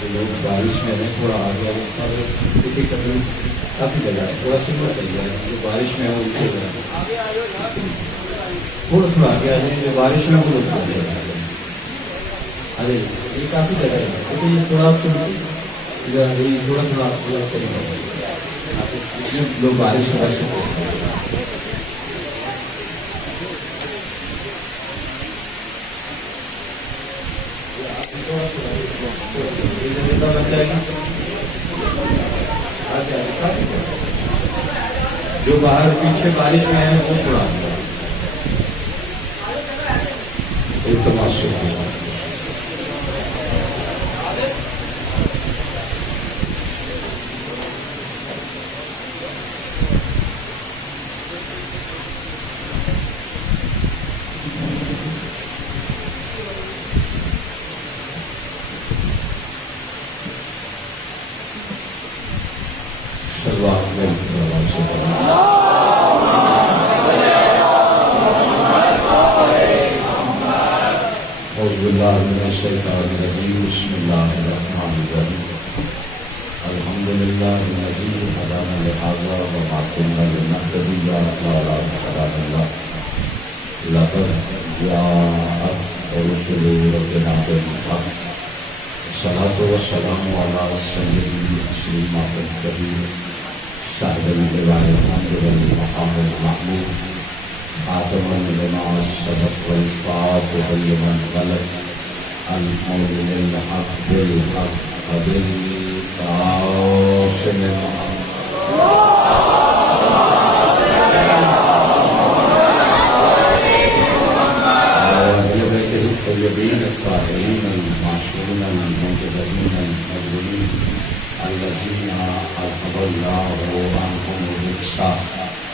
لوگ بارش میں ہیں تھوڑا آگے کسی کبھی کافی جگہ ہے تھوڑا سنگل کر جائے جو بارش میں ہو اس کے تھوڑا تھوڑا آگے آ جائیں جو بارش میں ہو ارے یہ کافی جگہ ہے یہ تھوڑا تھوڑا تھوڑا لوگ بارش کر سکتے جو باہر پیچھے بارش میں ہے وہ تھوڑا تماشا بسم اللہ الرحمن الرحیم الحمد للہ الذی هدانا لهذا وما كنا لنهتدي لولا ان هدانا الله لقد جاءت رسل ربنا بالحق الصلاة والسلام على سيدنا سليمان الكبير صاحب اللواء الحمد للمقام المحمود خاتما لما سبق والفاتح لمن غلط المؤمن الحق بالحق وبالقاسم الطيبين الطاهرين المعصومين المنتجبين المجرمين الذين أذهب الله عنهم الرجس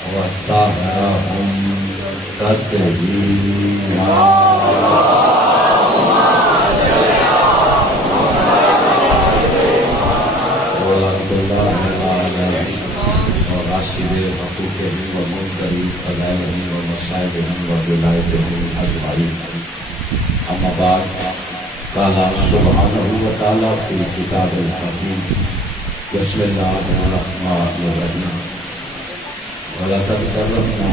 وطهرهم تطهيرا حقوقهم ومنكر فضائلهم ومصائبهم وولايتهم أجمعين أما بعد قال سبحانه وتعالى في الكتاب الحكيم بسم الله الرحمن الرحيم ولقد كرمنا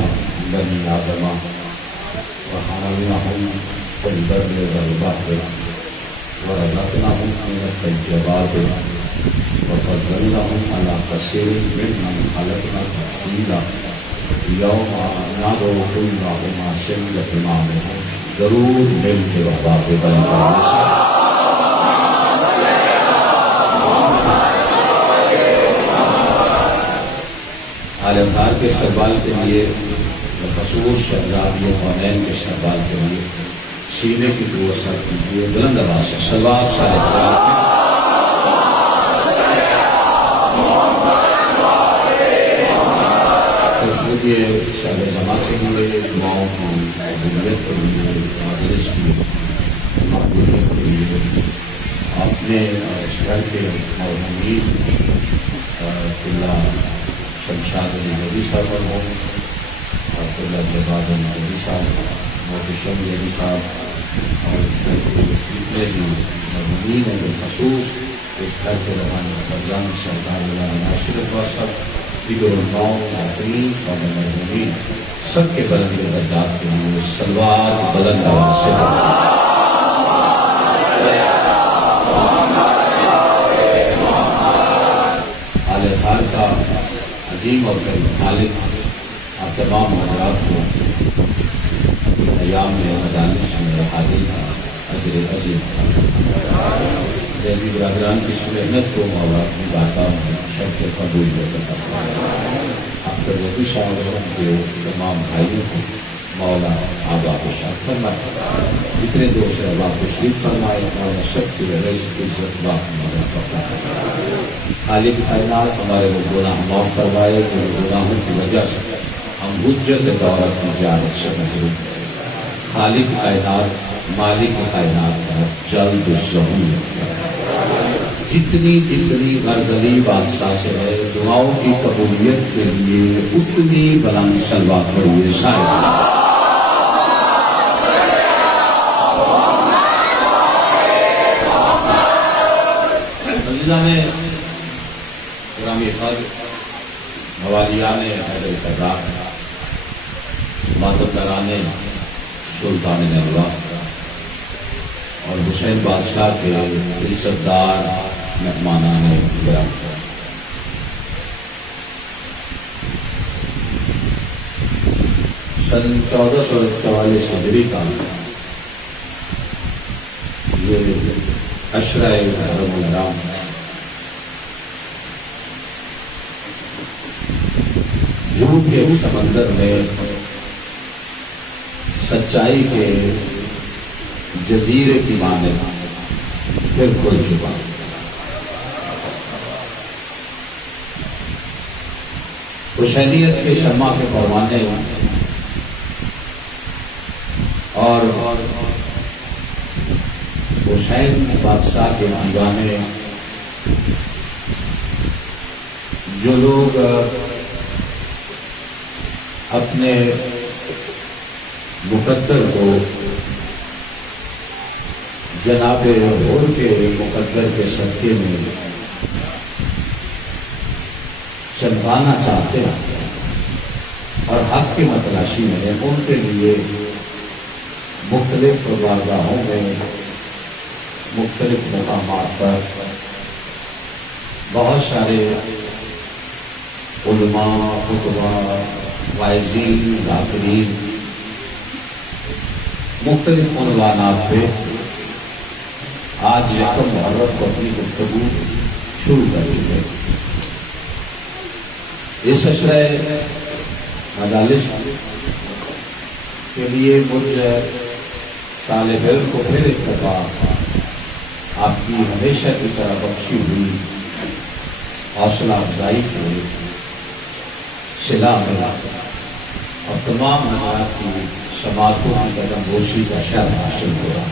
بني آدم وحملناهم في البر والبحر ورزقناهم من الطيبات وفضلناهم على كثير ممن خلقنا تفضيلا يوم ندعو كل أناس بإمامهم ضرور مل کے وفات عالمدار کے استقبال کے لیے خصوص شہزادی کونین کے استقبال کے لیے سینے کی دعا سر کیجیے بلند آواز سے صلوات سارے یہ سارے جماعت کے لیے دعاؤں کی قبولیت کے لیے مدرس کی مقبولیت کے لیے اپنے اس گھر کے مرحومین قلعہ شمشاد علی نبی صاحب مرحوم اور قلعہ جواد نبی صاحب محتشم نبی صاحب اور جتنے بھی مرحومین ہیں بالخصوص اس گھر کے روحانی فرزند سردار مولانا ناصر اقبال صاحب مرحومین سب کے بلند درجات کے لیے صلوات بلند آواز سے اعلی خان کا عظیم اور مالک آپ تمام حضرات کو ایام میں مدارس میں حاضر اجر عظیم جیسے برادران کی محنت کو مولا اپنی باتوں میں شب سے قبول ہوتا آپ کے نبی صاحب کے تمام بھائیوں کو مولا آباد و شاد فرمائے جتنے دوست ہیں اللہ تشریف فرمائے مولا سب کی رہے کی عزت بات مولا فرمائے خالق کائنات ہمارے وہ گناہ معاف فرمائے ان گناہوں کی وجہ سے ہم حجت دولت کی زیارت سے محروم خالق کائنات مالک کائنات کا جلد ظہور جتنی غرضلی بادشاہ سے ہے دعاؤں کی قبولیت کے لیے اتنی بلند صلوات پڑھیے سارے عزیزان گرامی قدر، موالیان حیدر کرار، ماتمداران سلطان نلوا اور حسین بادشاہ کے عزت دار مہمانان گرام، سن 1444 ہجری کا یہ عشرہ حرم الحرام جھوٹ کے سمندر میں سچائی کے جزیرے کی مانند پھر کھل چکا۔ حسینیت کے شمع کے پروانے اور حسین بادشاہ کے دیوانے، جو لوگ اپنے مقدر کو جناب حضور کے مقدر کے صدقے میں چمکانا چاہتے ہیں اور حق کی متلاشی میں، ان کے لیے مختلف بارگاہوں میں، مختلف مقامات پر بہت سارے علماء، خطباء، واعظین، ذاکرین مختلف عنوانات پہ آج یکم محرم کو اپنی گفتگو شروع کر چکے۔ اس عشرہ مجالس کے لیے مجھ طالب علم کو پھر ایک دفعہ آپ کی ہمیشہ کی طرح بخشی ہوئی حوصلہ افزائی سے صلہ ملا اور تمام نمایات کی سماعتوں کی قدم بوسی کا شرف حاصل ہوا۔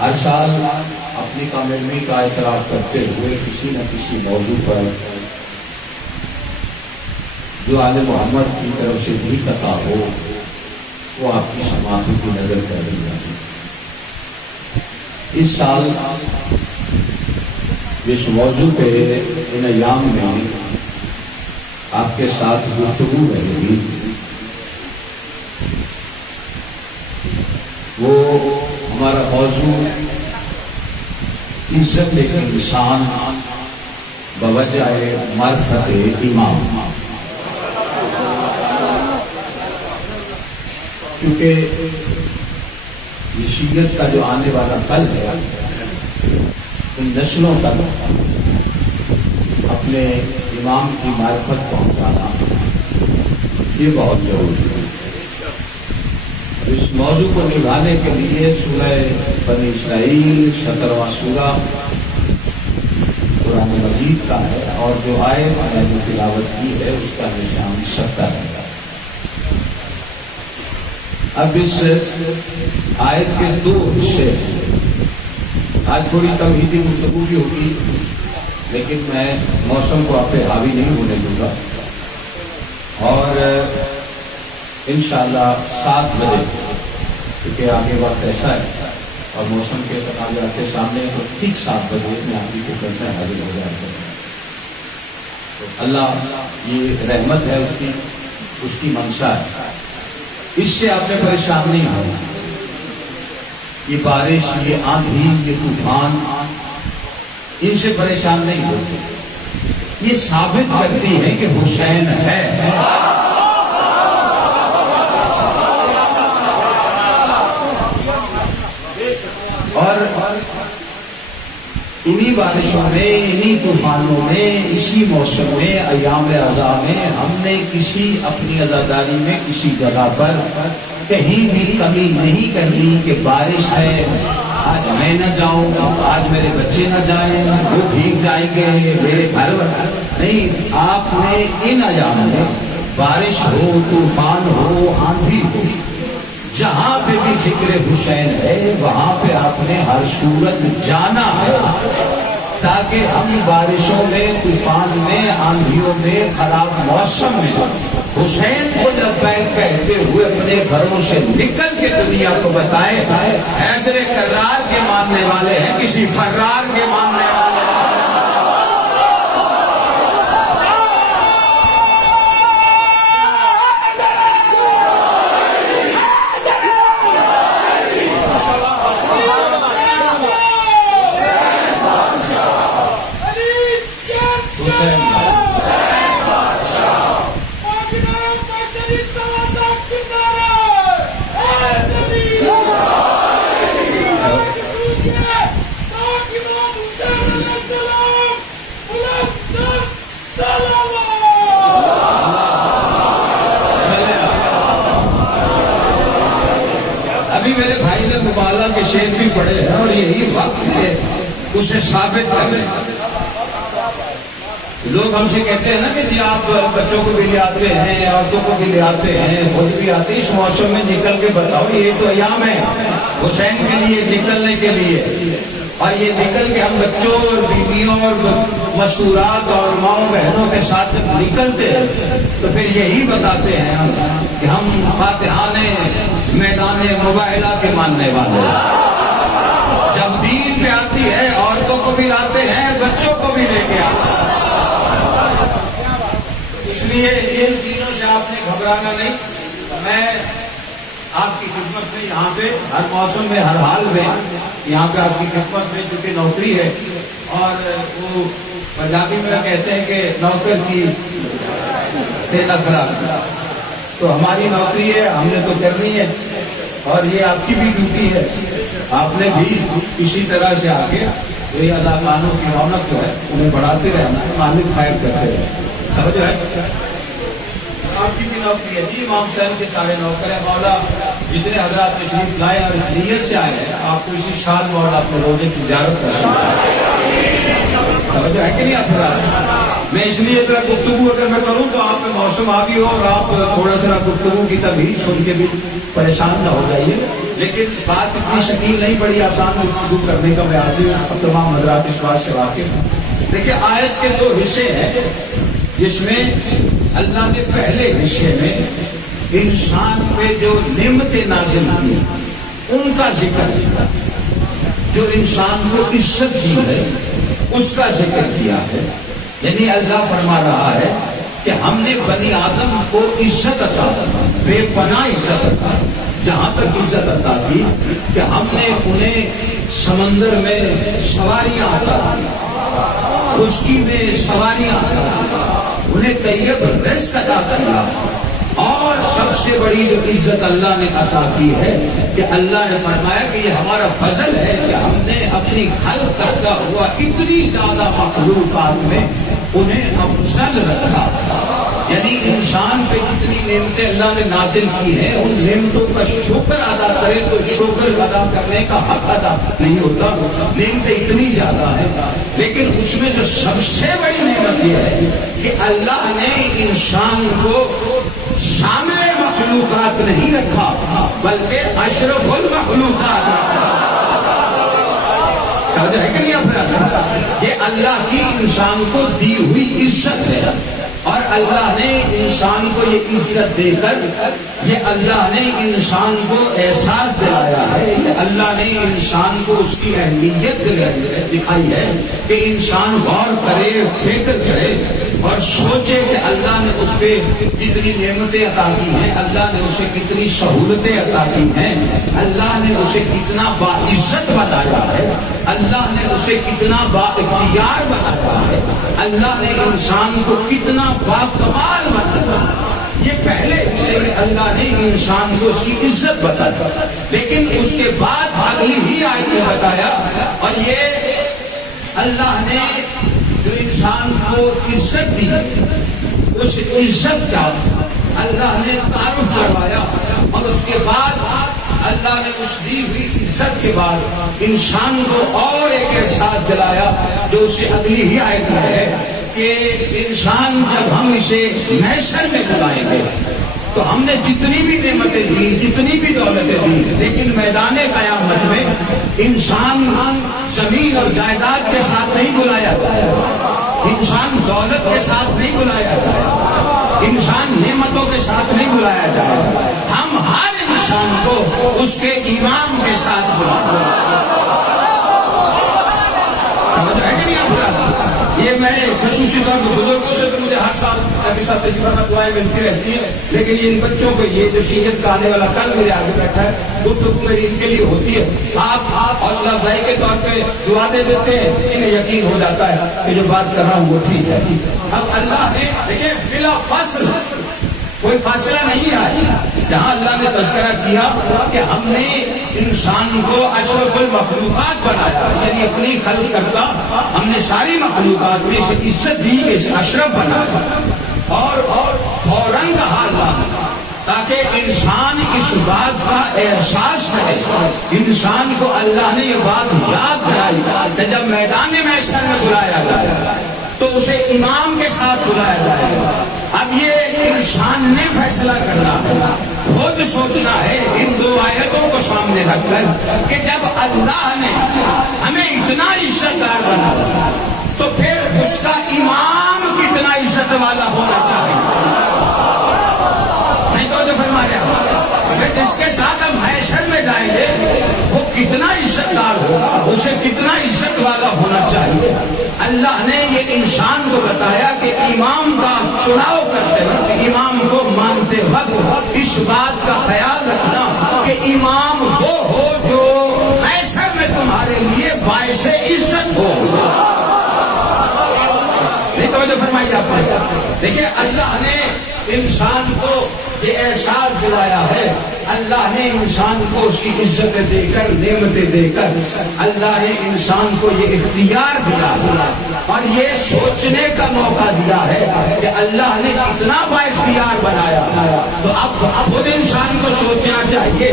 ہر سال اپنی کامیابی کا اعتراف کرتے ہوئے کسی نہ کسی موضوع پر جو آل محمد کی طرف سے بھی قطع ہو وہ آپ کی سماعتوں کی نظر کر رہی ہے۔ اس سال جس موضوع پہ ان ایام میں آپ کے ساتھ گفتگو رہے گی وہ ہمارا موضوع عزت ایک انسان بوجہ معرفت امام، کیونکہ شیعت کا جو آنے والا کل ہے ان نسلوں تک اپنے امام کی معرفت پہنچانا یہ بہت ضروری ہے۔ اس موضوع کو نبھانے کے لیے سورہ بنی اسرائیل 17واں سورہ قرآن مجید کا ہے اور جو آیت میں نے تلاوت کی ہے اس کا نشان 70 ہے۔ اب اس آیت کے دو حصے ہیں۔ آج تھوڑی توحیدی گفتگو بھی ہوگی لیکن میں موسم کو آپ پہ حاوی نہیں ہونے دوں گا اور انشاءاللہ 7 بجے کیونکہ آگے وقت ایسا ہے اور موسم کے تقاضات کے سامنے تو ٹھیک 7 بجے میں آپ کو کرتا ہے حاضر ہو جاتے ہیں۔ اللہ یہ رحمت ہے اس کی منشا ہے، اس سے آپ نے پریشان نہیں ہونا۔ یہ بارش، یہ آندھی، یہ طوفان ان سے پریشان نہیں ہوتے، یہ ثابت کرتی ہے کہ حسین ہے۔ اور انہی بارشوں میں، انہی طوفانوں میں، اسی موسم میں، ایام عزا میں ہم نے کسی اپنی عزاداری میں کسی جگہ پر کہیں بھی کمی نہیں کرنی کہ بارش ہے آج میں نہ جاؤں، آج میرے بچے نہ جائیں، وہ بھیگ جائیں گے، میرے گھر نہیں۔ آپ نے ان ایام میں بارش ہو، طوفان ہو، آندھی ہو، جہاں پہ بھی ذکر حسین ہے وہاں پہ آپ نے ہر صورت جانا ہے تاکہ ہم بارشوں میں، طوفان میں، آندھیوں میں، خراب موسم میں حسین کو لبیک کہتے ہوئے اپنے گھروں سے نکل کے دنیا کو بتائے حیدر کرار کے ماننے والے ہیں، کسی فرار کے ماننے والے ہیں۔ ابھی میرے بھائی نے مبالغہ کے شعر بھی پڑھے ہیں اور یہی وقت ہے اسے ثابت کرنے۔ لوگ ہم سے کہتے ہیں نا کہ جی آپ بچوں کو بھی لے آتے ہیں، عورتوں کو بھی لے آتے ہیں، خود بھی آتے ہیں، اس موسم میں نکل کے بتاؤ، یہ تو ایام ہے حسین کے لیے نکلنے کے لیے، اور یہ نکل کے ہم بچوں اور بیویوں اور مستورات اور ماؤں بہنوں کے ساتھ جب نکلتے ہیں تو پھر یہی بتاتے ہیں ہم کہ ہم فاتحان میدان مباہلہ کے ماننے والے ہیں۔ جب دین پہ آتی ہے عورتوں کو بھی لاتے ہیں، بچوں کو بھی لے کے آتے ہیں۔ اس لیے ان چیزوں سے آپ نے گھبرانا نہیں۔ میں آپ کی خدمت میں یہاں پہ ہر موسم میں ہر حال میں یہاں پہ آپ کی خدمت میں چونکہ نوکری ہے، اور وہ پنجابی میں کہتے ہیں کہ نوکر کی نخرا، تو ہماری نوکری ہے، ہم نے تو کرنی ہے، اور یہ آپ کی بھی ڈیوٹی ہے۔ آپ نے بھی اسی طرح سے آگے یہ اداکاروں کی رونق جو ہے انہیں بڑھاتے رہنا ہے، مالک خیر کرتے رہنا سمجھو ہے۔ آپ کی بھی نوکری ہے جی، امام صاحب کے سارے نوکر ہیں۔ مولا جتنے حضرات تشریف لائے اور اس نیت سے آئے ہیں، آپ کو اسی شان مولا اپنے روزے کی زیارت کریں، سمجھو ہے کہ نہیں آپ حضرات؟ میں اس لیے ذرا گفتگو اگر میں کروں تو آپ میں موسم آ بھی ہو اور آپ تھوڑا ذرا گفتگو کی تبدیل سن کے بھی پریشان نہ ہو جائیے، لیکن بات اتنی شکیل نہیں پڑی آسان گفتگو کرنے کا، میں آتی ہوں تمام حضرات اس بات سے واقف ہیں۔ دیکھیے آیت کے دو حصے ہیں، جس میں اللہ نے پہلے حصے میں انسان پہ جو نعمتیں نازل کی ان کا ذکر کیا، جو انسان کو عزت دی ہے اس کا ذکر کیا ہے۔ یعنی اللہ فرما رہا ہے کہ ہم نے بنی آدم کو عزت عطا کی، بے پناہ عزت عطا کی، جہاں تک عزت عطا کی کہ ہم نے انہیں سمندر میں سواریاں عطا کی، خشکی میں سواریاں عطا کی، انہیں طیب رزق عطا کیا، اور سب سے بڑی جو عزت اللہ نے عطا کی ہے کہ اللہ نے فرمایا کہ یہ ہمارا فضل ہے کہ ہم نے اپنی خلق کرتا ہوا اتنی زیادہ مخلوقات میں انہیں افضل رکھا۔ یعنی انسان پہ جتنی نعمتیں اللہ نے نازل کی ہیں ان نعمتوں کا شکر ادا کرے تو شکر ادا کرنے کا حق ادا نہیں ہوتا، نعمتیں اتنی زیادہ ہیں، لیکن اس میں جو سب سے بڑی نعمت یہ ہے کہ اللہ نے انسان کو شامل مخلوقات نہیں رکھا بلکہ اشرف المخلوقات رکھا۔ ہے کہ نہیں آپ؟ یہ اللہ کی انسان کو دی ہوئی عزت ہے، اور اللہ نے انسان کو یہ عزت دے کر یہ اللہ نے انسان کو احساس دلایا ہے، اللہ نے انسان کو اس کی اہمیت دکھائی ہے کہ انسان غور کرے، فکر کرے اور سوچے کہ اللہ نے اس پہ کتنی نعمتیں عطا کی ہیں، اللہ نے اسے کتنی سہولتیں عطا کی ہیں، اللہ نے اسے کتنا باعزت بنایا ہے، اللہ نے اسے کتنا با اختیار بنایا ہے، اللہ نے انسان کو کتنا باکمال بنایا۔ یہ پہلے سے اللہ نے انسان کو اس کی عزت بتایا، لیکن اس کے بعد اگلی ہی آیت میں بتایا، اور یہ اللہ نے جو انسان کو عزت دی اس عزت کا اللہ نے تعارف کروایا، اور اس کے بعد اللہ نے اس دی ہوئی عزت کے بعد انسان کو اور ایک احساس دلایا جو اسے اگلی ہی آیت میں ہے کہ انسان جب ہم اسے محشر میں بلائیں گے تو ہم نے جتنی بھی نعمتیں دی، جتنی بھی دولتیں دی، لیکن میدان قیامت میں انسان زمین اور جائیداد کے ساتھ نہیں بلایا جائے، انسان دولت کے ساتھ نہیں بلایا جائے، انسان نعمتوں کے ساتھ نہیں بلایا جائے، ہم ہر انسان کو اس کے امام کے ساتھ بلایا۔ میں خصوصی طور پر بزرگوں سے تو مجھے ہر سال ابھی سب تجربہ دعائیں ملتی رہتی ہیں، لیکن ان بچوں کو یہ جو شریعت کا آنے والا کل میرے آگے بیٹھا ہے گفتگو میری ان کے لیے ہوتی ہے. آپ حوصلہ افزائی کے طور پہ دعا دے دیتے ہیں، انہیں یقین ہو جاتا ہے کہ جو بات کر رہا ہوں وہ ٹھیک ہے. اب اللہ نے دیکھیں بلا فصل کوئی فاصلہ نہیں آیا جہاں اللہ نے تذکرہ کیا کہ ہم نے انسان کو اشرف المخلوقات بنایا، یعنی اپنی خلق کرتا ہم نے ساری مخلوقات میں سے عزت دی کہ اشرف بنایا اور فوراً کہا اللہ تاکہ انسان اس بات کا احساس کرے. انسان کو اللہ نے یہ بات یاد دلائی کہ جب میدان محشر میں بلایا جائے تو اسے امام کے ساتھ بلایا جائے گا. اب یہ انسان نے فیصلہ کرنا ہے، خود سوچنا ہے ان دو آیتوں کو سامنے رکھ کر کہ جب اللہ نے ہمیں اتنا عزت دار بنا تو پھر اس کا امام کتنا عزت والا ہونا چاہیے. نہیں تو جو فرمایا جس کے ساتھ ہم محشر میں جائیں گے وہ کتنا عزت دار ہوگا، اسے کتنا عزت والا ہونا چاہیے. اللہ نے یہ انسان کو بتایا کہ امام کا چناؤ کرتے وقت، امام کو مانتے وقت اس بات کا خیال رکھنا کہ امام وہ ہو جو محشر میں تمہارے لیے باعث عزت ہو. نہیں توجہ فرمائیے آپ نے. دیکھیے اللہ نے انسان کو یہ احساس دلایا ہے، اللہ نے انسان کو اس کی عزت دے کر نعمتیں دے کر اللہ نے انسان کو یہ اختیار دیا اور یہ سوچنے کا موقع دیا ہے کہ اللہ نے اتنا بااختیار بنایا. تو اب خود انسان کو سوچنا چاہیے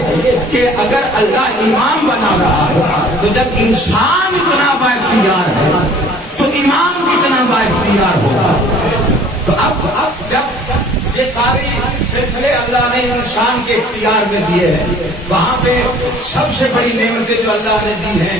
کہ اگر اللہ امام بنا رہا ہے تو جب انسان اتنا بااختیار ہے تو امام کتنا بااختیار ہوگا. تو اب جب یہ ساری سلسلے اللہ نے انسان کے اختیار میں دیے ہیں، وہاں پہ سب سے بڑی نعمتیں جو اللہ نے دی ہیں،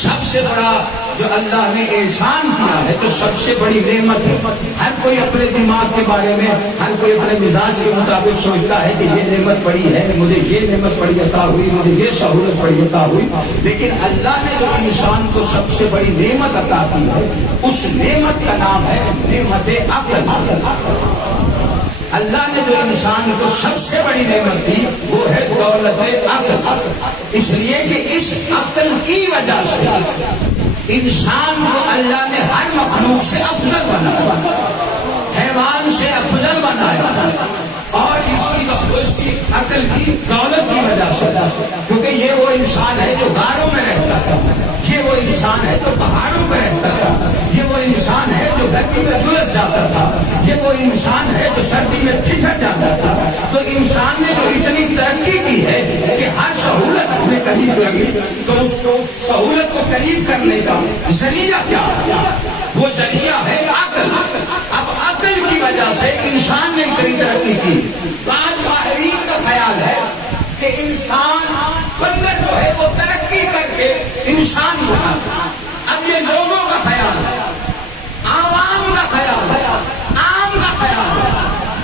سب سے بڑا جو اللہ نے احسان کیا ہے تو سب سے بڑی نعمت ہے. ہر کوئی اپنے دماغ کے بارے میں، ہر کوئی اپنے مزاج کے مطابق سوچتا ہے کہ یہ نعمت بڑی ہے، مجھے یہ نعمت بڑی عطا ہوئی، مجھے یہ سہولت بڑی عطا ہوئی. لیکن اللہ نے جو انسان کو سب سے بڑی نعمت عطا کی ہے اس نعمت کا نام ہے نعمت عقل. اللہ نے جو انسان کو سب سے بڑی نعمت دی وہ ہے دولت عقل. اس لیے کہ اس عقل کی وجہ سے انسان کو اللہ نے ہر مخلوق سے افضل بنایا، حیوان سے افضل بنایا. اور اس کی عقل کی دولت کی وجہ سے، کیونکہ یہ وہ انسان ہے جو غاروں میں رہتا تھا، یہ وہ انسان ہے جو پہاڑوں پہ رہتا تھا، یہ وہ انسان ہے جو گرمی میں جھلس جاتا تھا، یہ وہ انسان ہے جو سردی میں ٹھٹر جاتا تھا. تو انسان نے جو اتنی ترقی کی ہے کہ ہر سہولت اپنے قریب لگی تو اس کو سہولت کو قریب کرنے کا ذریعہ کیا؟ وہ ذریعہ ہے عقل. اب عقل کی وجہ سے انسان نے اتنی ترقی کی. بعض ماہرین کا خیال ہے کہ انسان بندر جو ہے وہ ترقی کر کے انسان بنا. اب یہ لوگوں کا خیال ہے، عوام کا خیال ہے، عام کا خیال ہے،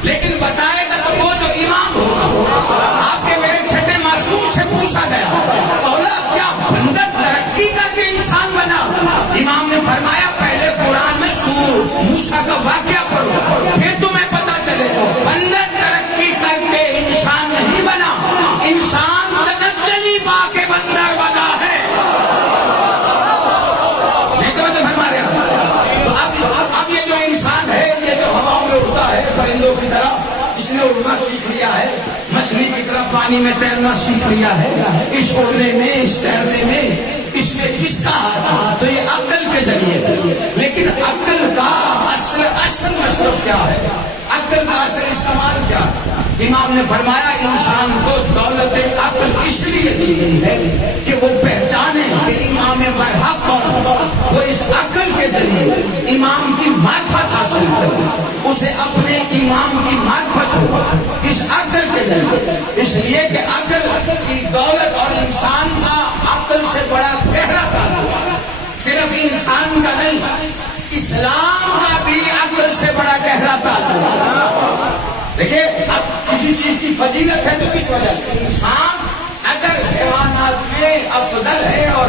لیکن بتائے گا تو وہ جو امام ہوگا. آپ کے میرے چھٹے معصوم سے پوچھا گیا اولا کیا بندر ترقی کر کے انسان بنا؟ امام نے فرمایا پہلے قرآن میں سورہ موسیٰ کا واقعہ پڑھو پھر تمہیں پتا چلے گا. بندر ترقی کر کے انسان نہیں بنا، انسان تنزلی پا کے بندر بنا ہے. نہیں تو ہمارے تو اب یہ جو انسان ہے یہ جو ہواؤں میں اڑتا ہے پرندوں کی طرح، اس نے اڑنا سیکھ لیا ہے، مچھلی کی طرح پانی میں تیرنا سیکھ لیا ہے. اس اڑنے میں، اس تیرنے میں اس میں کس کا ہاتھ؟ تو یہ عقل کے ذریعے. لیکن عقل کا اصل مصرف کیا ہے؟ عقل کا اصل استعمال کیا؟ امام نے فرمایا انسان کو دولت عقل اس لیے دی گئی ہے کہ وہ پہچانے کہ امام برحق کون. وہ اس عقل کے ذریعے امام کی معرفت حاصل کرے، اسے اپنے امام کی معرفت ہو اس عقل کے ذریعے. اس لیے کہ عقل کی دولت اور انسان کا عقل سے بڑا گہرا تعلق، صرف انسان کا نہیں، اسلام کا بھی عقل سے بڑا گہرا تعلق. دیکھیے اب کسی چیز کی فضیلت ہے تو کس وجہ سے؟ انسان اگر حیوانات میں افضل ہے اور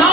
9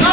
9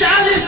40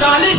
40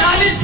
40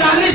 40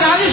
40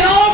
9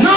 9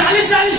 40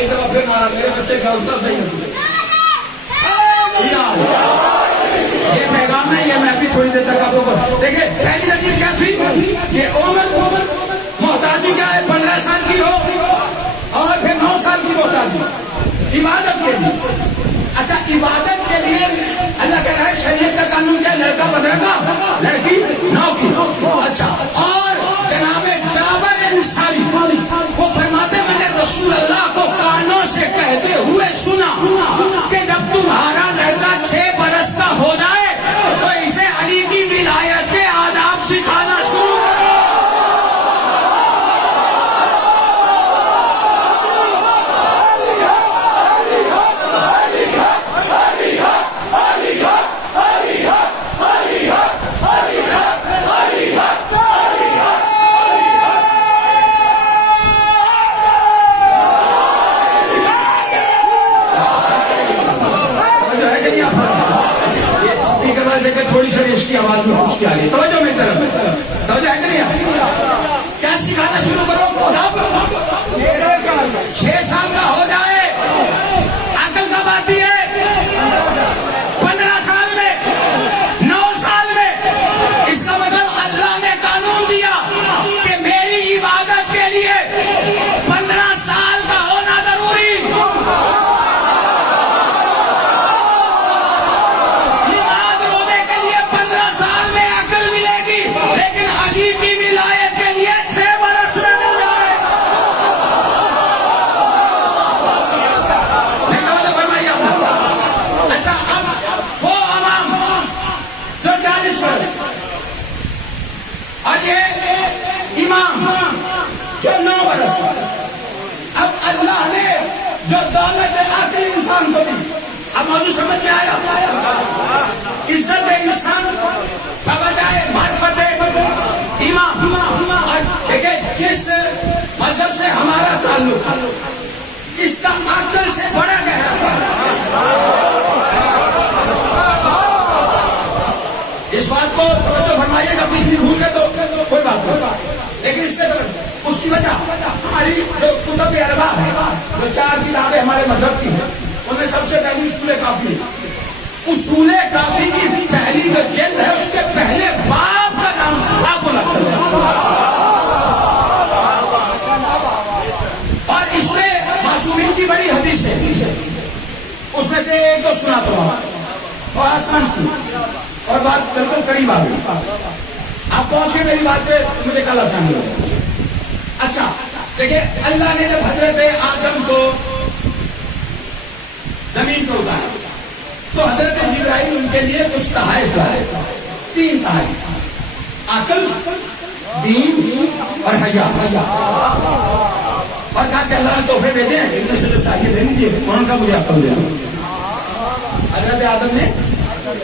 ایک دفعہ پھر مارا میرے بچے کا اس کا صحیح ہے یہ پیغام ہے. یہ میں بھی تھوڑی دیر تک آپ کو دیکھیں. پہلی ترتیب کیا تھی کہ عمر محتاجی کیا ہے 15 سال کی ہو اور پھر 9 سال کی محتاجی عبادت کے لیے. اچھا عبادت کے لیے اللہ کہہ رہا ہے شریعت کا قانون کیا لڑکا 15 کا لڑکی 9 کی. اچھا اور جناب جابر انصاری وہ فرماتے میں نے رسول اللہ کو کانوں سے کہتے ہوئے سنا کہ جب تمہارا لڑکا 6 برس کا ہو جائے تو اسے علی کی ولایت کے آداب سکھانا شروع کرو. تھوڑی سی اس کی آواز میں خوشی آ رہی ہے. توجہ میری طرف توجہ ہے کہ نہیں. کیا سکھانا شروع کرو؟ 6 سال کا ہو جائے عقل کب آتی ہے؟ 15 سال میں 9 سال میں. اس کا مطلب اللہ نے قانون دیا کہ میری عبادت کے لیے 15 سال کا ہونا ضروری. جو 9 برس اب اللہ نے جو دولت عقل انسان کو دی. اب موضوع سمجھ میں آیا. عزت انسان بجائے معرفت ایمان. دیکھیں جس مذہب سے ہمارا تعلق اس کا عقل سے بڑا گہرا. اس بات کو توجہ فرمائیے گا. کچھ بھی بھول گئے تو کوئی بات نہیں, لیکن اس پہ اس کی وجہ ہماری جو کتب ارباب ہے, جو 4 کتابیں ہمارے مذہب کی ہیں, ان میں سب سے پہلی اصول کافی ہے. اصول کافی کی پہلی جو جلد ہے اس کے پہلے باب کا نام آپ کو لگتا ہے. اور اس میں معصومین کی بڑی حدیث ہے. اس میں سے ایک تو سنا تو اور آسمان سنی اور بات بالکل قریب آ گئی. آپ پہنچے میری بات پہ مجھے کل آسان ہو. اچھا دیکھیں, اللہ نے جب حضرت آدم کو زمین کو اتارا تو حضرت جبرائیل ان کے لیے کچھ تحائف لائے. 3 تحائف, عقل, دین اور حیا. اور کہا کہ اللہ نے تحفے بھیجے ہیں, ان میں سے جو چاہیے دے لیجیے. کون کا مجھے عقل دے. حضرت آدم نے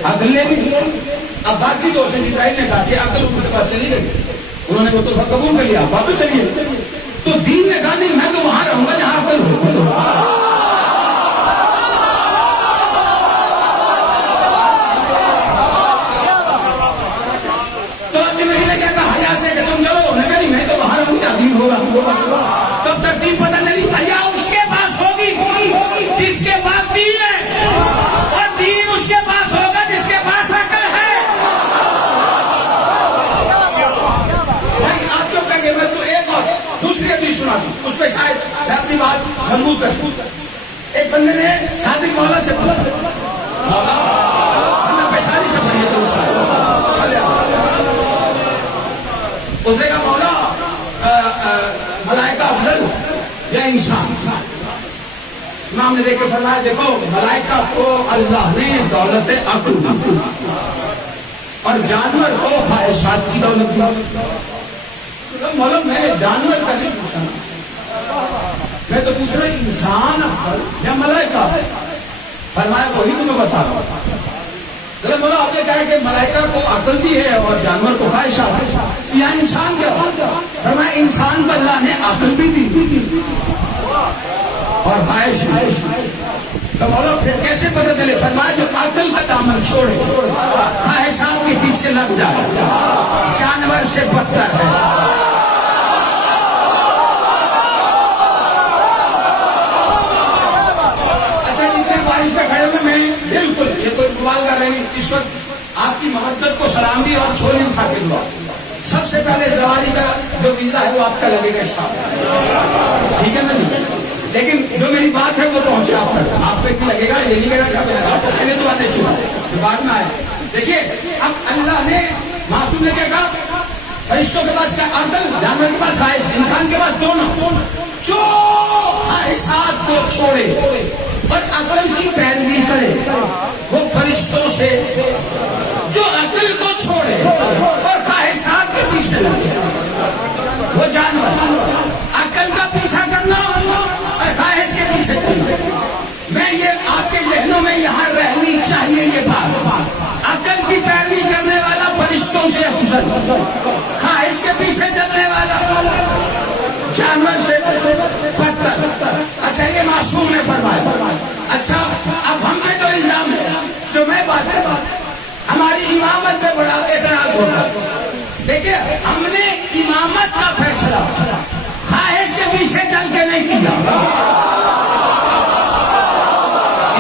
عقل لے لی. اب باقی جو سے جبرائیل نے کہا کہ عقل ان کے پاس چلی گئی, انہوں نے وہ تحفہ قبول کر لیا, واپس چلیے. تو دین نے کہا نہیں, میں تو وہاں رہوں گا جہاں عقل ہو. تو جبرائیل نے کیا کہا حیا سے کہ تم جاؤ, نے کہا نہیں میں تو وہاں رہوں گا جہاں دین ہوگا. تب ترتیب پتہ چلی, حیا اس کے پاس ہوگی جس کے پاس دین ہے, اور دین اس کے پاس ہوگا جس کے پاس عقل ہے. میں تو ایک اور دوسری حدیث سنا دی, اس پہ شاید میں اپنی بات مضبوط کر دوں. ایک بندے نے صادق مولا سے پوچھا, مولا پیشانی سے پڑھیے تو اس نے کہا مولا ملائکہ افضل یا انسان؟ امام نے دیکھ کے فرمایا دیکھو ملائکہ کو اللہ نے دولت عقل اور جانور کو خواہشات کی دولت دی. مولا میں نے جانور کا نہیں پوچھا, میں تو پوچھ رہا انسان افضل یا ملائکہ. فرمایا وہی تمہیں بتا رہا ہوں. مولا آپ نے کہا کہ ملائکہ کو عقل دی ہے اور جانور کو خواہشات, یا انسان کیا؟ فرمایا انسان کو اللہ نے عقل بھی دی اور خواہش. تو مولا پھر کیسے پتہ چلے؟ فرمایا جو عقل کا دامن چھوڑے خواہشات کے پیچھے لگ جائے جانور سے بدتر ہے. میری اس وقت آپ کی محبت کو سلام بھی اور چھوڑی اٹھا کے دعا. سب سے پہلے زوالی کا جو ویزا ہے وہ آپ کا لگے گا صاحب, ٹھیک ہے نا جی. لیکن جو میری بات ہے وہ پہنچے آپ تک. آپ پہ بھی لگے گا, یہ نہیں لگے گا, آپ کو پہلے تو آنے چکا بعد میں آئے. دیکھیے اب اللہ نے معصوم نے کیا کہا, فرشتوں کے پاس کیا عقل, جانور کے پاس غائب, انسان کے پاس دونوں. جو خواہشات کو چھوڑے اور عقل کی پیروی کرے وہ فرشتوں سے, جو عقل کو چھوڑے اور خواہشات کے پیچھے لگے وہ جانور. عقل کا پیچھا کرنا اور خواہش کے پیچھے چلنا, میں یہ آپ کے ذہنوں میں یہاں رہنی چاہیے یہ بات. عقل کی پیروی کرنے والا فرشتوں سے افضل, خواہش کے پیچھے چلنے والا جانور سے بدتر. اچھا یہ معصوم نے فرمایا. اچھا اب ہم پہ جو الزام ہے, جو میں بات ہے, ہماری امامت پہ بڑا اعتراض ہوتا ہے. دیکھیے ہم نے امامت کا فیصلہ خواہش کے پیچھے چل کے نہیں کیا,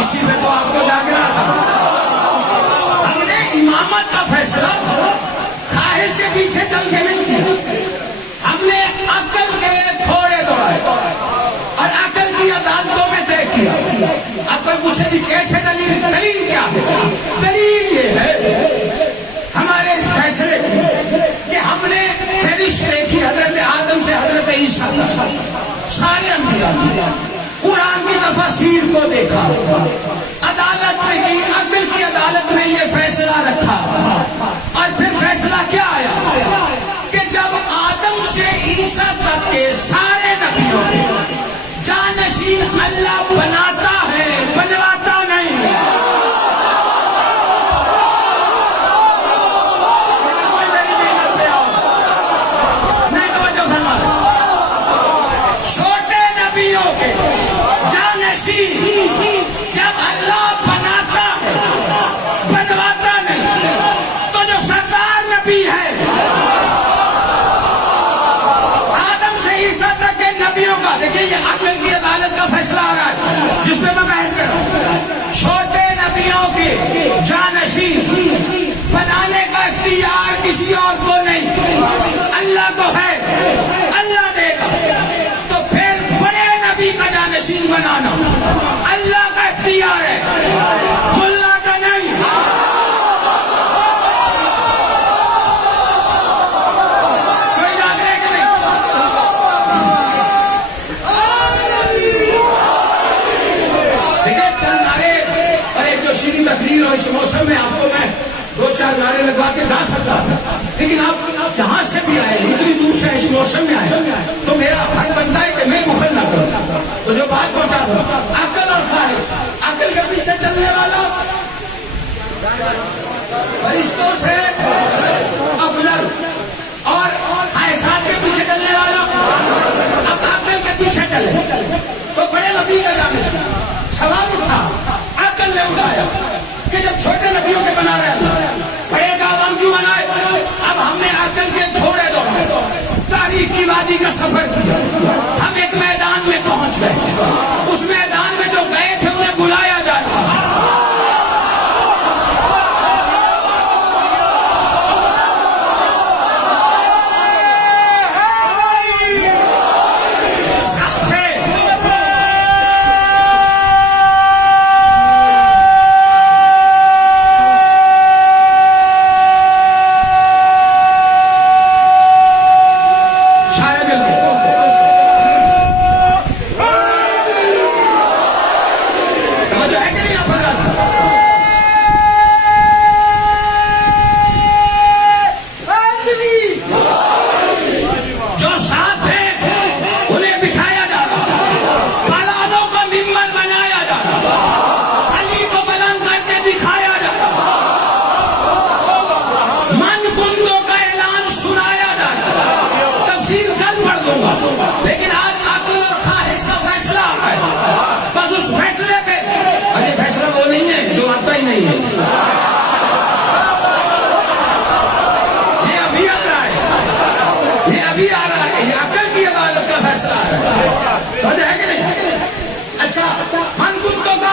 اسی پہ تو آپ کو جاگنا تھا. ہم نے امامت کا فیصلہ خواہش کے پیچھے چل کے نہیں کیا, ہم نے عقل کے تھوڑے دوڑائے اور عقل کی عدالتوں میں طے کیا. اب کوئی پوچھے جی کیسے دلیل, دلیل کیا ہے؟ دلیل یہ ہے ہمارے اس فیصلے کہ ہم نے فہرست دیکھی حضرت آدم سے حضرت عیسیٰ تک, سارے انبیاء, قرآن کی تفاسیر کو دیکھا, عدالت میں کی, عقل کی عدالت میں یہ فیصلہ رکھا. اور پھر فیصلہ کیا آیا کہ جب آدم سے عیسیٰ تک کے سارے نبیوں کے جانشین اللہ بناتا ہے, بنواتا نہیں. چھوٹے نبیوں کے جانشین جب اللہ بناتا ہے, بنواتا نہیں, تو جو سردار نبی ہے آدم سے عیسیٰ تک کے نبیوں کا, دیکھیے یہ عقل کی عدالت کا فیصلہ آ رہا ہے جس پہ میں بحث کر رہا ہوں. چھوٹے نبیوں کے جانشین بنانے کا اختیار کسی اور کو نہیں, اللہ کو ہے, اللہ دے گا. تو پھر بڑے نبی کا جانشین بنانا اللہ کا اختیار ہے, ملا کا نہیں. کوئی یاد رہے کہ نہیں؟ دیکھیں چند نعرے اور ایک جو شیریں تقریر ہو اس موسم میں آپ کو میں 2-4 نعرے لگوا کے جا سکتا تھا, لیکن آپ جہاں سے بھی آئے, اتنی دور سے اس موسم میں آئے, تو میرا حق بنتا ہے کہ میں مخل نہ کروں. تو جو بات پہنچا دوں, عقل اور خواہش, عقل کے پیچھے چلنے والا فرشتوں سے افضل اور خواہشات کے پیچھے چلنے والا اب عقل کے پیچھے چلے. تو بڑے نبی کا جانشین سوال اٹھا, عقل نے اٹھایا کہ جب چھوٹے نبیوں کے بنا رہے اللہ, بڑے کا عوام کیوں بنائے؟ اب ہم نے عقل کے چھوڑے دو, تاریخ کی وادی کا سفر کیا, ہم ایک میدان میں پہنچ گئے, اس میدان میں جو گئے تھے انہیں بلایا جاتا. لیکن آج عقل اور خواہش کا فیصلہ آتا ہے, بس اس فیصلے پہ, ارے فیصلہ وہ نہیں ہے جو آتا ہی نہیں ہے, یہ ابھی آ رہا ہے, یہ ابھی آ رہا ہے, یہ عقل کی عدالت کا فیصلہ آ رہا ہے, تو ہے کہ نہیں؟ اچھا من کنتوں کا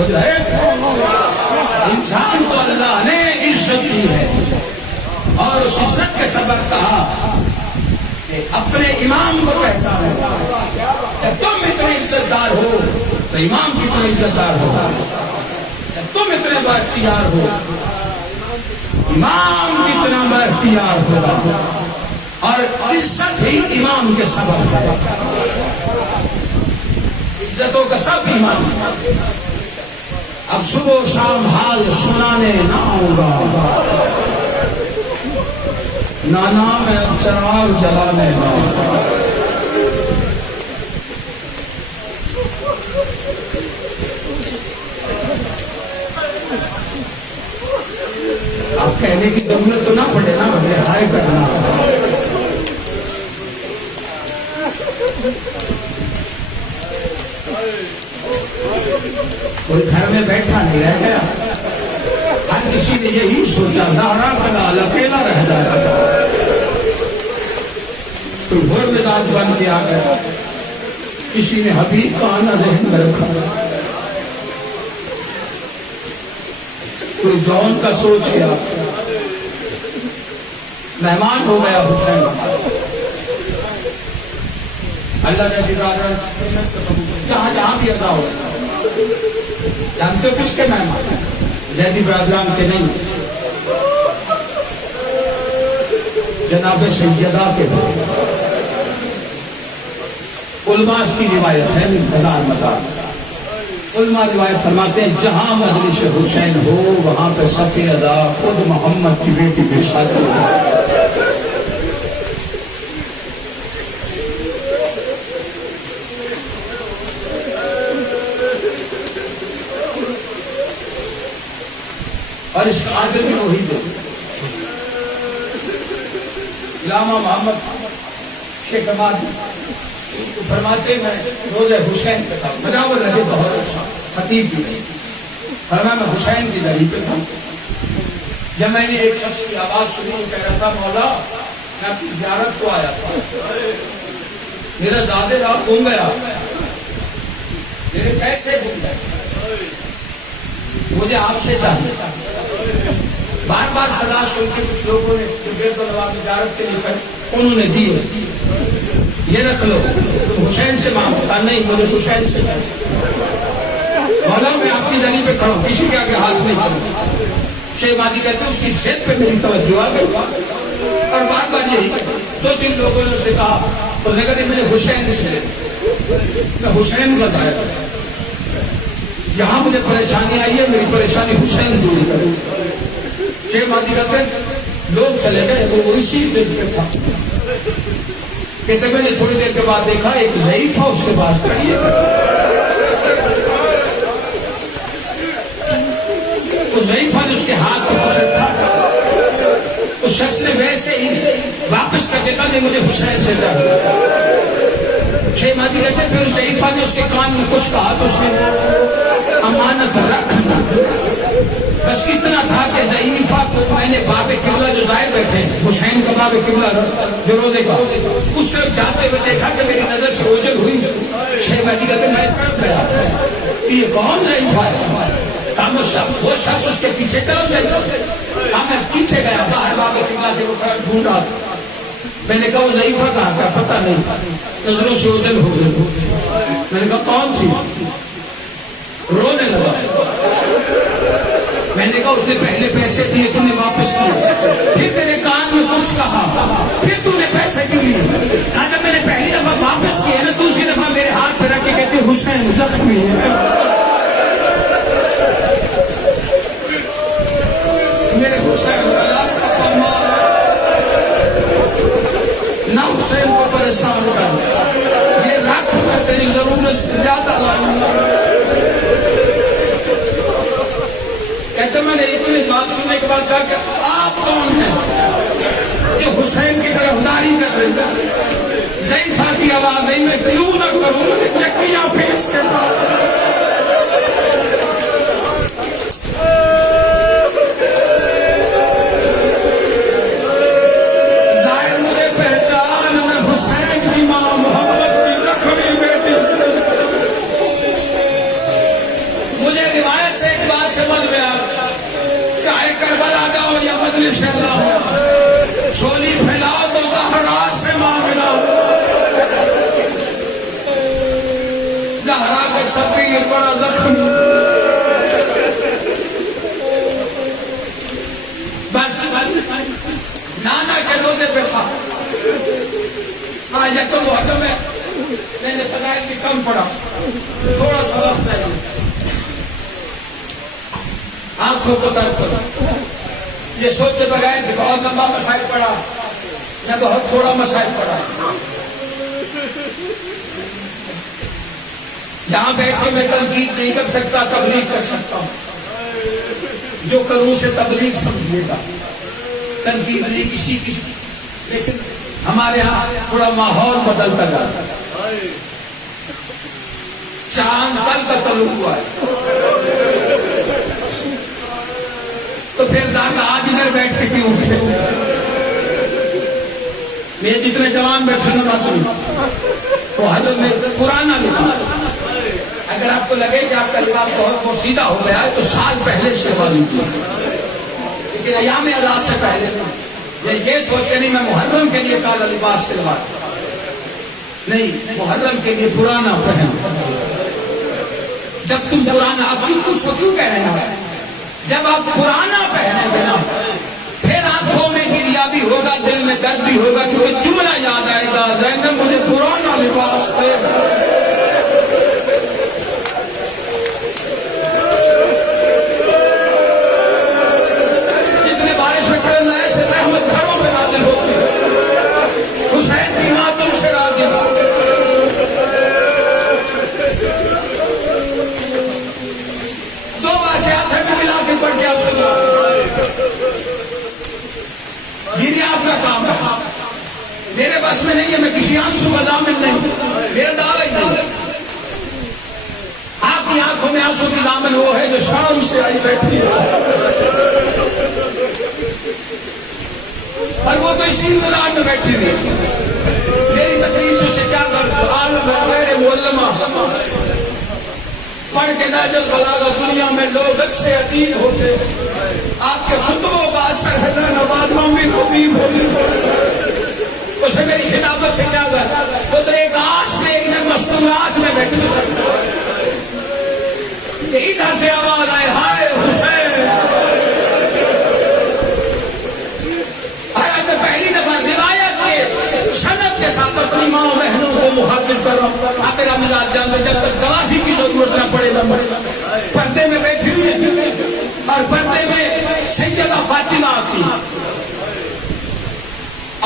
ہو جائے. انسان کو اللہ نے عزت دی ہے اور اس عزت کے سبب کہا کہ اپنے امام کو پہچانو. جب تم اتنے عزت دار ہو تو امام کتنا عزت دار ہوگا. جب تم اتنے با اختیار ہو امام کتنا با اختیار ہوگا. اور عزت ہی امام کے سبب ہے. عزتوں کا سب امام. اب صبح و شام حال سنانے نہ آؤں گا. نانا میں اب چراغ جلانے نہ آؤں گا. آپ کہنے کی ضرورت تو نہ پڑے نا, مجھے ہائے کرنا. کوئی گھر میں بیٹھا نہیں رہ گیا. ہر کسی نے یہی سوچا زہرا کا لال اکیلا رہ جائے. کوئی گھر مزاج بن کے آ گیا. کسی نے حبیب کا آنا ذہن میں رکھا. کوئی جون کا سوچ گیا. مہمان ہو گیا حسین. اللہ نے جہاں جہاں بھی ادا ہو. جانتے ہو کس کے مہمان ہیں؟ زیدی برادران کے نہیں, جناب سیدہ کے. علماء کی روایت ہے ہزار مدار. علماء روایت فرماتے ہیں جہاں مجلس حسین ہو وہاں پہ صفی ادا خود محمد کی بیٹی کے ساتھ ہو. اور اس کا عادل بھی وہی دے. علامہ محمد شیخ احمد فرماتے میں روزہ حسین پہ تھا. مجاور رہے بہت اچھا خطیب بھی نہیں. فرمایا میں حسین کی دری پہ تھا. جب میں نے ایک شخص کی آواز سنی وہ کہہ رہا تھا مولا میں اپنی زیارت کو آیا تھا, میرا زیادہ لاپ گم گیا, میرے پیسے گم گئے, مجھے آپ سے چاہیے. بار بار صدا سن کے کچھ لوگوں نے زیارت کے لیے انہوں نے دی, یہ رکھ لو تم حسین سے مانگتا. نہیں مجھے حسین سے چاہیے. مولا میں آپ کی زمین پہ کھڑا ہوں, کسی کے آگے ہاتھ نہیں کروں. شیخ مادی کہتے ہیں اس کی ضد پہ میری توجہ آ گئی اور بار بار یہی کہا. دو تین لوگوں نے اسے کہا تو نے کہا مجھے حسین سے لے. میں حسین بتایا یہاں مجھے پریشانی آئی ہے, میری پریشانی حسین دور کرو. شیخ مادی کہتے ہیں لوگ چلے گئے وہ اسی دن پہ تھا. کہتے میں نے تھوڑی دیر کے بعد دیکھا ایک ضعیفہ اس کے پاس کھڑی ہے. تو ضعیفہ جو اس کے ہاتھ پہ تھا اس شخص نے ویسے ہی واپس کر کے کہا نہیں مجھے حسین سے چاہیے. شیخ مادی کہتے ہیں پھر ضعیفہ نے اس کے کان میں کچھ کہا تو اس نے امانت رکھنا. بس اتنا تھا کہ ضعیفہ کو میں نے باب قبلہ جو زائر بیٹھے حسین کا باب قبلہ جو روزے کا اس طرف جاتے ہوئے دیکھا کہ میری نظر سے اوجھل ہوئی. شیخ مہدی کہتے میں تڑپ گیا کہ یہ کون ضعیفہ ہے. وہ شخص اس کے پیچھے طرف جائے. میں پیچھے گیا باہر باب قبلہ سے وہ ڈھونڈ رہا تھا. میں نے کہا وہ ضعیفہ کہاں کا پتہ نہیں, نظروں سے اوجھل ہو گئی. میں نے کہا کون تھی, رونے لگا. میں نے کہا اس نے پہلے پیسے دیے تم نے واپس کیے, پھر میرے کان میں کچھ کہا, پھر تم نے پیسے کیوں لیے. جب میں نے پہلی دفعہ واپس کیے نا دوسری دفعہ میرے ہاتھ پہ رکھ کے کہتے حسین زخمی ہے. میرے حسین نہ حسین کو پریشان کر, یہ رکھ میں تیری ضرورت سے زیادہ لاؤں. کہتے میں نے اتنی بات سننے کے بعد کہا کہ آپ کون ہیں کہ حسین کی طرفداری کر رہے ہیں. ضعیفہ کی آواز نہیں میں کیوں نہ کروں, چکیاں پیش کے بعد ظاہر مجھے پہچان میں حسین کی ماں محمد کی زخمی بیٹی. مجھے روایت سے ایک بات سمجھ میں آ، چاہے کربلا جاؤ یا مجلس شہلا چھولی پھیلاؤ تو زہرا سے مانگنا. زہرا کا شبیر بڑا زخم، بس نانا کے روزے پہ تھا. آج تو محرم ہے، میں نے فضائل کی کم پڑھا، تھوڑا سا وقت چاہیے. آنکھوں کو درد کرو، یہ سوچے بغیر کہ بہت لمبا مسائل پڑھا یا بہت تھوڑا مسائل پڑھا. یہاں بیٹھ کے میں تنقید نہیں کر سکتا، تبلیغ کر سکتا ہوں. جو کروں سے تبلیغ سمجھیے گا، تنقید نہیں کسی. لیکن ہمارے ہاں تھوڑا ماحول بدلتا جاتا ہے. چاند کل کا طلوع ہوا ہے تو پھر دادا آج ادھر بیٹھ کے کیوں اٹھے؟ میں جتنے جوان بیٹھے نا بات تو حضرت میں پرانا لباس، اگر آپ کو لگے کہ آپ کا لباس بہت پوشیدہ ہو گیا ہے تو سال پہلے شیوا لیجیے، لیکن ایام ادا سے پہلے یہ سوچ کے نہیں میں محرم کے لیے کالا لباس سلوا نہیں، محرم کے لیے پرانا پہن. جب تم پرانا، اب کچھ کیوں کہہ رہے ہیں؟ جب آپ پرانا پہنے گے نا پھر آنکھوں میں گریا بھی ہوگا، دل میں درد بھی ہوگا، کیونکہ جملہ یاد آئے گا زینب مجھے پرانا لباس دے. جتنے بارش میں کھڑے نئے سے رحمت گھروں پہ نازل ہوتی، حسین کی ماں تم سے راضی. دو واقعات ہیں میں ملا کے پڑھ کے آپ سے یہ آپ کا کام ہے، میرے بس میں نہیں ہے. میں کسی آنسو کا ضامن نہیں، میرا دعوی نہیں. آپ کی آنکھوں میں آنسو کی ضامن وہ ہے جو شام سے آئی بیٹھی ہے، اور وہ تو اسی انتظار میں بیٹھی رہی. میری تکلیف سے کیا کر عالم میرے معلمہ پڑھ کے ناجل بلاغا دنیا میں لوگ اچھے عتیق ہوتے، آپ کے خطبوں کا اثر ہے نواز بھی خطیب ہوتے. اسے میری خطابت سے کیا کر، وہ تو ایک آس میں ایک دن مستورات میں بیٹھے، ادھر سے آواز آئے ہائے حسین. پہلی دفعہ روایت کے سند کے ساتھ اپنی ماں بہنوں کو مخاطب کر رہا ہوں. آپ میرا مزاج جانتے جب تک گواہی کی ضرورت نہ پڑے گا. پردے میں بیٹھی ہوئی اور پردے میں سیدہ فاطمہ آتی،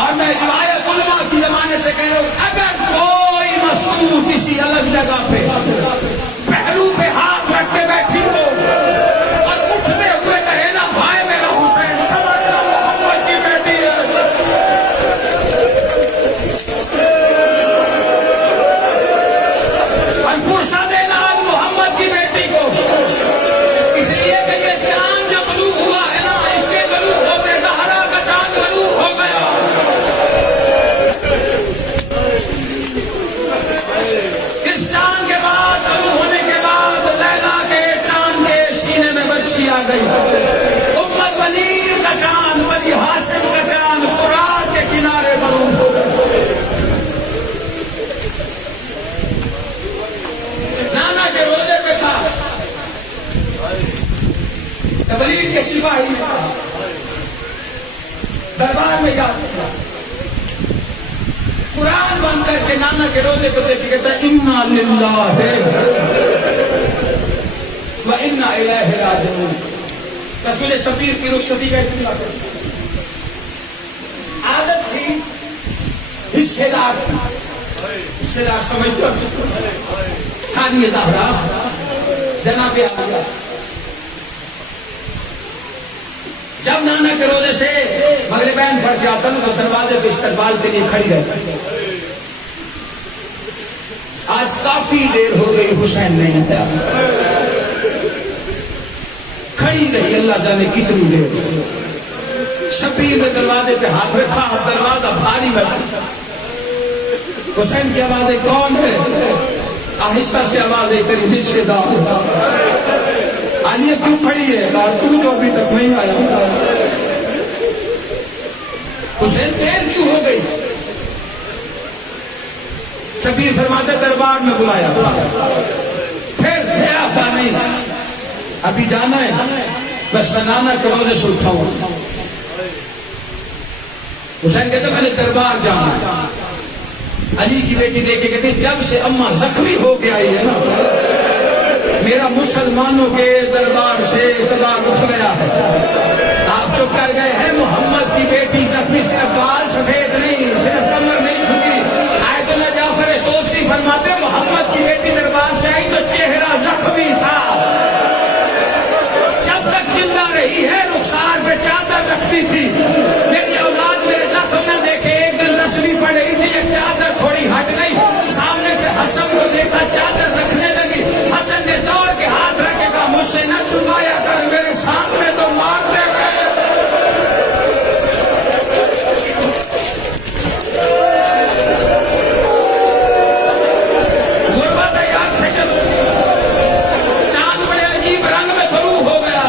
اور میں روایت علماء کی زمانے سے کہہ رہا ہوں اگر کوئی مصور کسی الگ جگہ پہ پہلو پہ ہاتھ رکھ کے بیٹھی ہو اور اٹھتے ہوئے کہے نا بھائی میرا حسین سمجھنا محمد کی بیٹی ہے، اور پرسہ دینا محمد کی بیٹی کو، اس لیے کہ یہ چاند جو طلوع ہوا ہے نا اس کے طلوع ہوتے زہرا کا چاند طلوع ہو گیا. اس چاند کے بعد طلوع ہونے کے بعد لیلا کے چاند کے سینے میں بچی آ گئی. امت منیر کا چاند، بنی ہاشم کا چاند فرات کے کنارے غروب ہو گیا. نانا کے روزے پہ تھا، تبلیغ کے سپاہی نے کہا، دربار میں جا قرآن بند کر کے نانا کے روزے کو دیکھ کے کہتا ہے انا للہ و انا الیہ راجعون. رسول شبیر کی رخصتی کا اہتمام کرتے، عادت تھی حصے دار سمجھتا ثانی زہرا جناب عالیہ جب نانا کے روزے سے مغربین پڑھ کے آتا تو دروازے پہ استقبال کے لیے کھڑی رہتی. آج کافی دیر ہو گئی حسین نہیں آیا، کھڑی رہی اللہ جانے کتنی دیر. شبیر نے دروازے پہ ہاتھ رکھا، دروازہ بھاری بنا. حسین کی آوازیں کون ہے؟ آہستہ سے آوازیں تیری رشتے دار علی کیوں کھڑی ہے؟ کہا تو جو ابھی تک نہیں آیا۔ حسین دیر کیوں ہو گئی؟ شبیر فرماتے دربار میں بلایا تھا، پھر گیا تھا نہیں، ابھی جانا ہے، بس میں نانا کے روزے سے اٹھاؤں۔ حسین کہتے میں نے دربار جانا ہے۔ علی کی بیٹی دیکھے کہتے جب سے اماں زخمی ہو کے آئی ہے نا، میرا مسلمانوں کے دربار سے اقتدار اٹھ گیا ہے۔ آپ چپ کر گئے ہیں، محمد کی بیٹی زخمی، صرف بال سفید نہیں، صرف کمر نہیں جھکی۔ آیت اللہ جعفر توسی فرماتے محمد کی بیٹی دربار سے آئی تو چہرہ زخمی تھا، جب تک زندہ رہی ہے رخسار پہ چادر رکھتی تھی۔ میری اولاد میرے زخم نہ دیکھے، ایک دن تصویر پڑ رہی تھی، ایک چادر تھوڑی ہٹ گئی، سامنے سے حسن کو دیکھا چادر رکھنے لگی، حسن نے دوڑ کے ہاتھ رکھے گا مجھ سے نہ چھپایا کر، میرے سامنے تو مارتے گئے۔ غربت ہے یاد سے چلو، چاند بڑے عجیب رنگ میں طلوع ہو گیا۔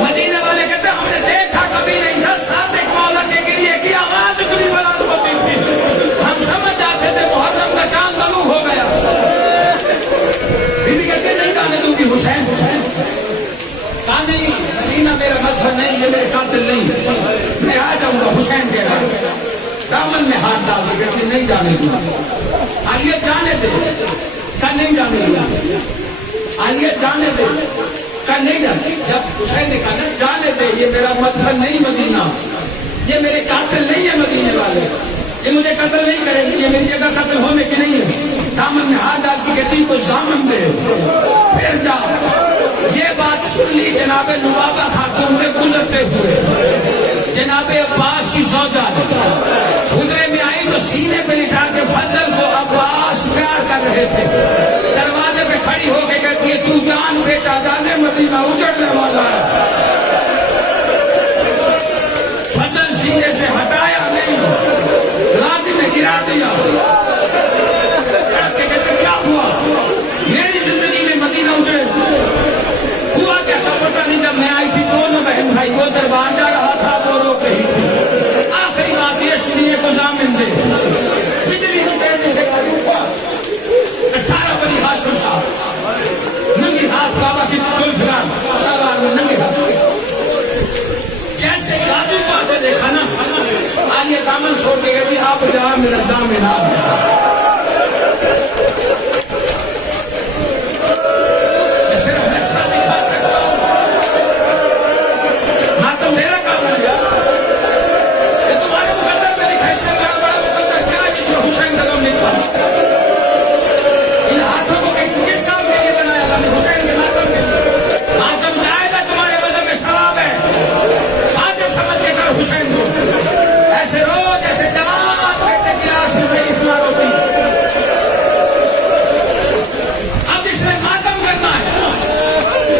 مدینے والے کہتے ہم نے دیکھا کبھی نہیں تھا، صادق مولا کے گریے کی آواز اتنی بلند ہوتی تھی، ہم سمجھ جاتے تھے محرم کا چاند طلوع ہو گیا۔ بیوی کہتے نہیں جانے دوں گی حسین، کہا نہیں مدینہ میرا مدفن نہیں، یہ میرے قاتل نہیں، میں آ جاؤں گا حسین کے گھر۔ دامن میں ہاتھ ڈال کے کہتے نہیں جانے دوں، آئیے جانے دے، کہا نہیں جانے دوں، آئیے جانے دے، کہا نہیں جانے۔ جب حسین نے کہا جانے دے، یہ میرا مدفن نہیں مدینہ، یہ میرے قاتل نہیں ہے مدینے والے، یہ مجھے قتل نہیں کریں گے، یہ میری جگہ قتل ہونے کی نہیں ہے۔ دامن میں ہاتھ ڈال کے کہتی کو ضامن دے، پھر جا۔ یہ بات سن لی جناب لبابہ خاتون نے گزرتے ہوئے، جناب عباس کی زوجہ نے حجرے میں آئی تو سینے پہ لٹا کے فضل کو عباس پیار کر رہے تھے، دروازے پہ کھڑی ہو کے کہتی ہے تو جان بیٹا جانے مدینہ اجڑنے والا ہے۔ فضل سینے سے ہٹایا نہیں، غازی نے گرا دیا۔ کہتے کیا ہوا؟ میری زندگی میں مدینہ اجڑے ہوا کیا تھا پتہ نہیں۔ جب میں آئی تھی دونوں بہن بھائی، وہ دربار جا رہا تھا، وہ رو رہی تھی۔ آخری بات یہ سنیے کو ضامن دے، بجلی کی تیزی سے گاڑی ہوا 18 بڑی ہاشم صاحب ننگی ہاتھ کعبہ کی کل پھران سوار میں ننگی ہاتھ، جیسے غازی کو آتے دیکھا نا، آلیہ دامن چھوڑ کے گئی آپ جہاں میرا دامن آ گیا۔ صرف ایسا دکھا سکتا ہوں، نہ تو میرا کام ہو گیا، یہ تمہارے مقدر میں لکھا، اس سے بڑا بڑا مقدر کیا ہے جس میں حسین کا نام لکھا؟ ان ہاتھوں کو کس کام کے لیے بنایا تھا؟ حسین کے ماتم کے لیے۔ ماتم جائے گا تمہارے مذہب میں ثواب ہے، خاطر سمجھ کے کر حسین کو، ایسے رو جیسے جوان بیٹے کی لاش میں گئی اتنا روتی۔ اب اس نے ماتم کرنا ہے،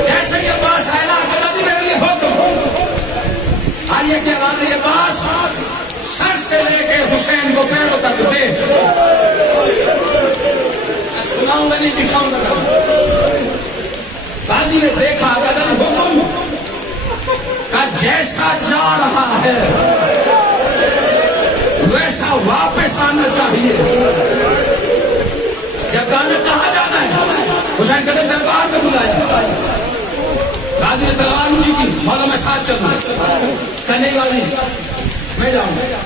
جیسے یہ باس آئے نا خدا دی میرے لیے حکم، آئیے کیا بات ہے، یہ باس سر سے لے کے حسین کو پیروں تک دے، سناؤں گا نہیں دکھاؤں گا۔ غازی نے دیکھا بدن حکم کا جیسا جا رہا ہے ویسا واپس آنا چاہیے۔ جب گانا کہاں جانا ہے؟ حسین کہتے دربار میں بلایا، غازی نے تلوار اونچی کی، مولا میں ساتھ چلوں، کہ نہیں غازی میں جاؤں گا۔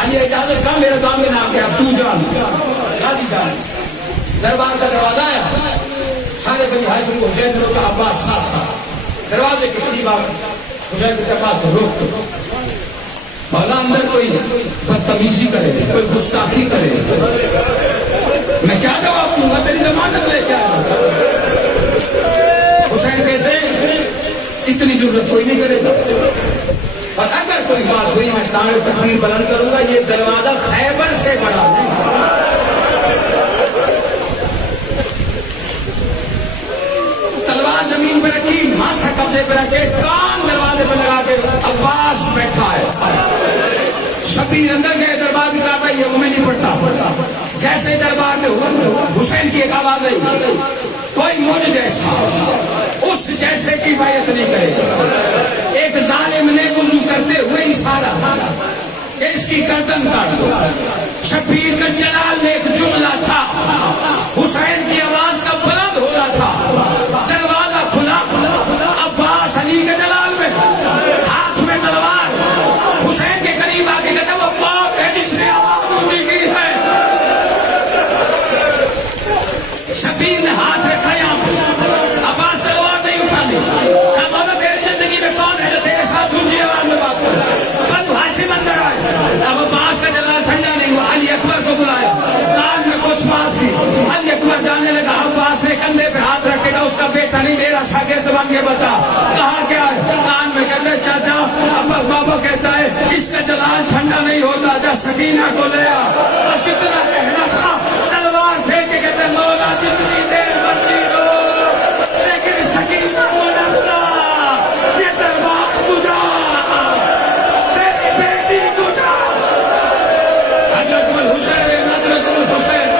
آئیے اجازت کا میرا دامن آ گیا، تو جان غازی جان۔ دربار کا دروازہ آیا، سارے بنی ہاشم کو حسین نے کہا عباس ساتھ ساتھ، دروازے کے قریب آ حسین کے عباس کو روک دو، مولا اندر کوئی بدتمیزی کرے، کوئی گستاخی کرے، میں کیا جواب دوں گا؟ تیری ضمانت لے کے آیا۔ حسین کہتے ہیں اتنی ضرورت کوئی نہیں کرے گا، اور اگر کوئی بات ہوئی میں ٹانگ تکبیر بلند کروں گا، یہ دروازہ خیبر سے بڑا نہیں۔ تلوار زمین پہ رکھی، ماتھا قبضے پہ رکھے، کان دروازے پہ لگا کے عباس بیٹھا ہے۔ شبیر اندر گئے، دربار میں کہا یہ میں نہیں پڑھتا، جیسے دربار میں حسین کی ایک آواز آئی، کوئی مجھ جیسا کفایت نہیں کرے گا. ایک ظالم نے وضو کرتے ہوئے اشارہ کہ اس کی گردن کاٹ دو. شبیر کا جلال میں ایک جملہ تھا, حسین کی آواز کا بلند ہو رہا تھا, دروازہ کھلا, عباس علی کے جلال میں ہاتھ میں تلوار, حسین کے قریب آ کے کہتا وہ کون ہے جس نے آواز اونچی کی ہے. شبیر نے ہاتھ رکھا یہاں پہ, عباس تلوار نہیں اٹھانے, کہا مولا تیری زندگی میں کون ہے جو تیرے ساتھ اونچی آواز میں بات کرے. بنو ہاشم اندر آئے, اب عباس کا جلال ٹھنڈا نہیں ہوا, علی اکبر کو بلایا, کان میں کچھ بات کی. علی اکبر جانے لگا, عباس نے کندھے پہ ہاتھ رکھے گا اس کا بیٹا نہیں میرا شاگرد بن کے بتا کہاں کیا ہے. کان میں کہتے چاچا, اب بابا کہتا ہے اس کا جلال ٹھنڈا نہیں ہوتا, جا سکینہ کو لے آ. بس اتنا کہنا تھا, تلوار پھینک کے کہتے مولا جتنی دیر مرضی ہو لیکن سکینہ کو نہ بلا, یہ تلوار تجھا, تیری بیٹی تجھا. حضرت الحسین, حضرت الحسین,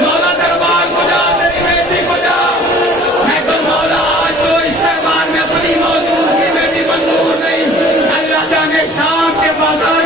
مولا دربار کو جا, تیری بیٹی کو جا. میں تو مولا آج تو استعمال میں اپنی موجودگی میں بھی منظور نہیں. اللہ جانے شام کے بازار